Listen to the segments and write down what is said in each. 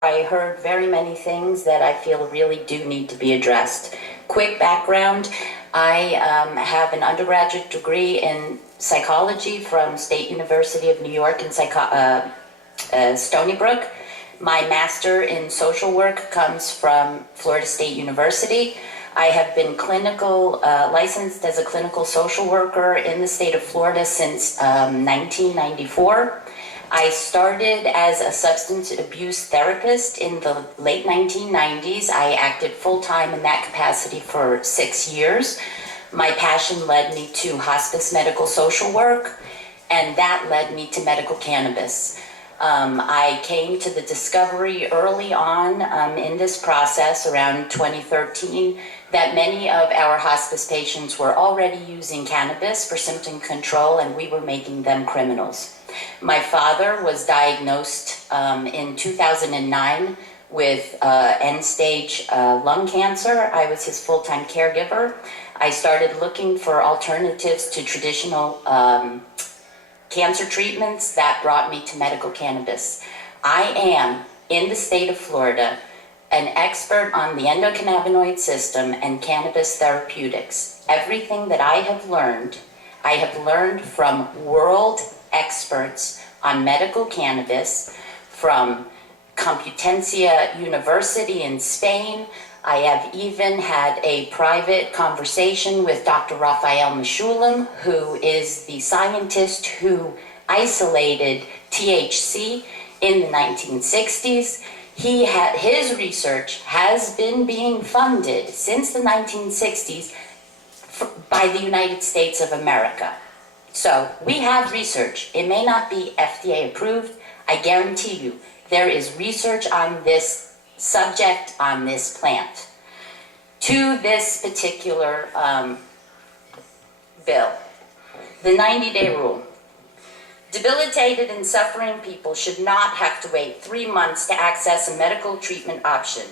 I heard very many things that I feel really do need to be addressed. Quick background, I have an undergraduate degree in psychology from State University of New York in Stony Brook. My master in social work comes from Florida State University. I have been licensed as a clinical social worker in the state of Florida since 1994. I started as a substance abuse therapist in the late 1990s. I acted full-time in that capacity for 6 years. My passion led me to hospice medical social work, and that led me to medical cannabis. I came to the discovery early on in this process, around 2013, that many of our hospice patients were already using cannabis for symptom control, and we were making them criminals. My father was diagnosed in 2009 with end-stage lung cancer. I was his full-time caregiver. I started looking for alternatives to traditional cancer treatments. That brought me to medical cannabis. I am, in the state of Florida, an expert on the endocannabinoid system and cannabis therapeutics. Everything that I have learned from world experts on medical cannabis, from Complutense University in Spain. I have even had a private conversation with Dr. Raphael Mechoulam, who is the scientist who isolated THC in the 1960s. His research has been being funded since the 1960s by the United States of America. So we have research. It may not be FDA approved. I guarantee you there is research on this subject, on this plant. To this particular bill, the 90-day rule. Debilitated and suffering people should not have to wait 3 months to access a medical treatment option.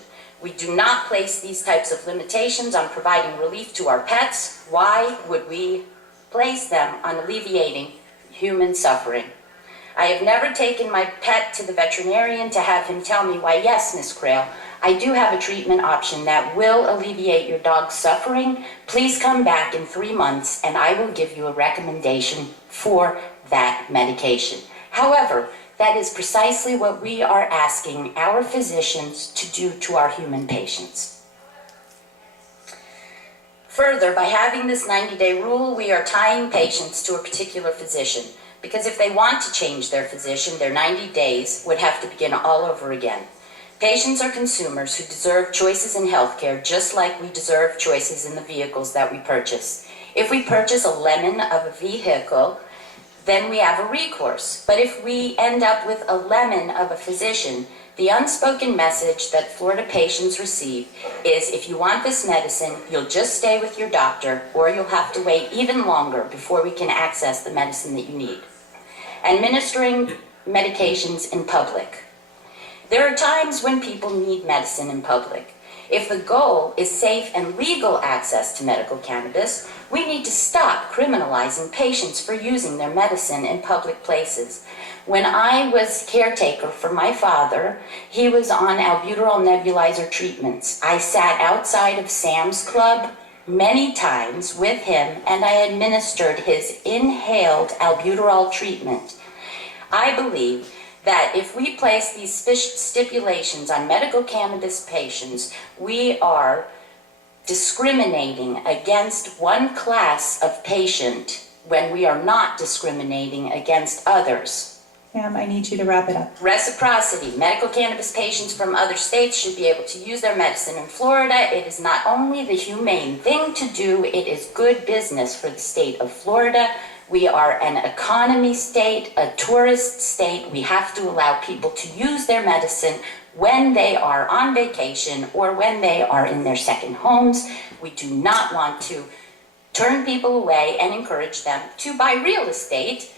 We do not place these types of limitations on providing relief to our pets. Why would we place them on alleviating human suffering? I have never taken my pet to the veterinarian to have him tell me, why, yes, Ms. Krehl, I do have a treatment option that will alleviate your dog's suffering. Please come back in 3 months and I will give you a recommendation for that medication. However, that is precisely what we are asking our physicians to do to our human patients. Further, by having this 90-day rule, we are tying patients to a particular physician, because if they want to change their physician, their 90 days would have to begin all over again. Patients are consumers who deserve choices in healthcare just like we deserve choices in the vehicles that we purchase. If we purchase a lemon of a vehicle, then we have a recourse. But if we end up with a lemon of a physician, the unspoken message that Florida patients receive is, if you want this medicine, you'll just stay with your doctor, or you'll have to wait even longer before we can access the medicine that you need. Administering medications in public. There are times when people need medicine in public. If the goal is safe and legal access to medical cannabis, we need to stop criminalizing patients for using their medicine in public places. When I was caretaker for my father, he was on albuterol nebulizer treatments. I sat outside of Sam's Club many times with him, and I administered his inhaled albuterol treatment. I believe that if we place these stipulations on medical cannabis patients, we are discriminating against one class of patient when we are not discriminating against others. Ma'am, I need you to wrap it up. Reciprocity. Medical cannabis patients from other states should be able to use their medicine in Florida. It is not only the humane thing to do, it is good business for the state of Florida. We are an economy state, a tourist state. We have to allow people to use their medicine when they are on vacation or when they are in their second homes. We do not want to turn people away and encourage them to buy real estate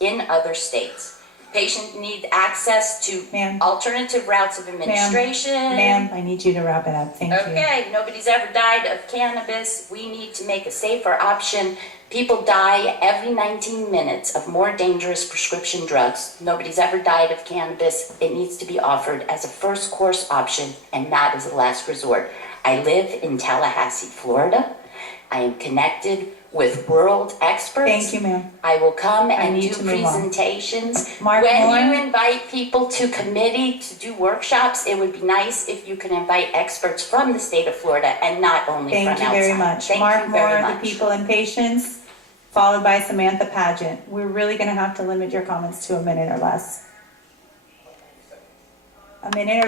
in other states. Patients need access to Ma'am. alternative routes of administration. Ma'am, I need you to wrap it up. Thank you. Okay, nobody's ever died of cannabis. We need to make a safer option. People die every 19 minutes of more dangerous prescription drugs. Nobody's ever died of cannabis. It needs to be offered as a first course option and not as a last resort. I live in Tallahassee, Florida. I am connected with world experts. Thank you, ma'am. I will come and need do to move on. presentations. Mark When Moore? you invite people to committee to do workshops, it would be nice if you could invite experts from the state of Florida and not only from Thank outside. you very much. Thank Mark you very Moore, the much. people in patience, followed by Samantha Pageant. We're really gonna have to limit your comments to a minute or less. A minute or